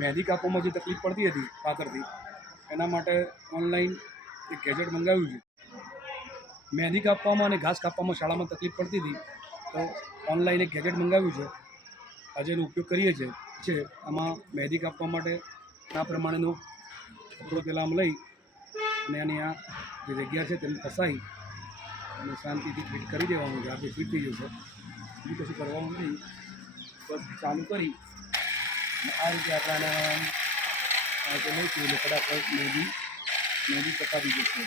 મહેંદી કાપવામાં જે તકલીફ પડતી હતી કાતરથી, એના માટે ઓનલાઈન એક ગેજેટ મંગાવ્યું છે. મહેંદી કાપવામાં અને ઘાસ કાપવામાં શાળામાં તકલીફ પડતી હતી, તો ઓનલાઈન એક ગેજેટ મંગાવ્યું છે. આજે એનો ઉપયોગ કરીએ છીએ. આમાં મહેંદી કાપવા માટે આ પ્રમાણેનો કપડો પહેલાં આમ લઈ અને આની આ જે જગ્યા છે તેને ફસાઈ અને શાંતિથી ફિટ કરી દેવાનું છે. આપણે ફિટ થઈ જશે, બીજું કશું કરવાનું નહીં. બસ ચાલુ કરી અને આ રીતે આપણે લઈશું એટલે ફટાફટ મહેંદી પતાવી જશે.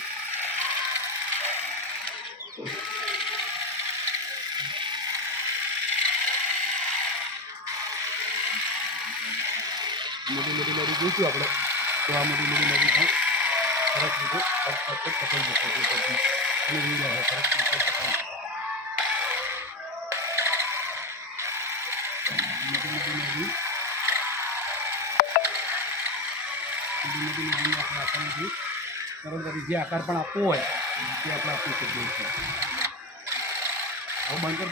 મોટી મોટી લડી જોઈશું આપણે, તો આ મોટી મોટી લડી પણ સરસ રીતે પકડી જશે અને વીર આવે સરસ રીતે પકડી મોટી મોટી લડી આપણે આસાનીથી સરળતાથી જે આકાર પણ આપવો હોય તે આપણે આપી શકીએ છીએ. હવે બંધ કરી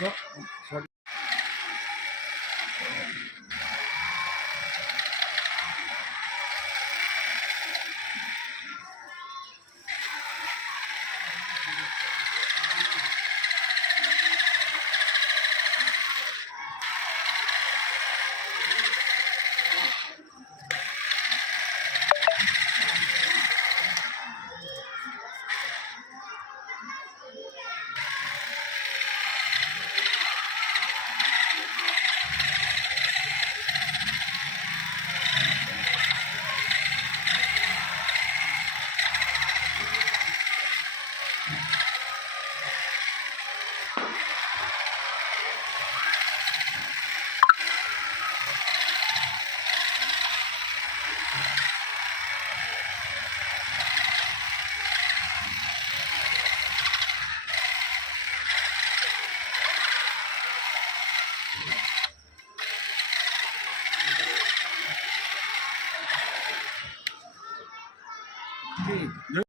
દો.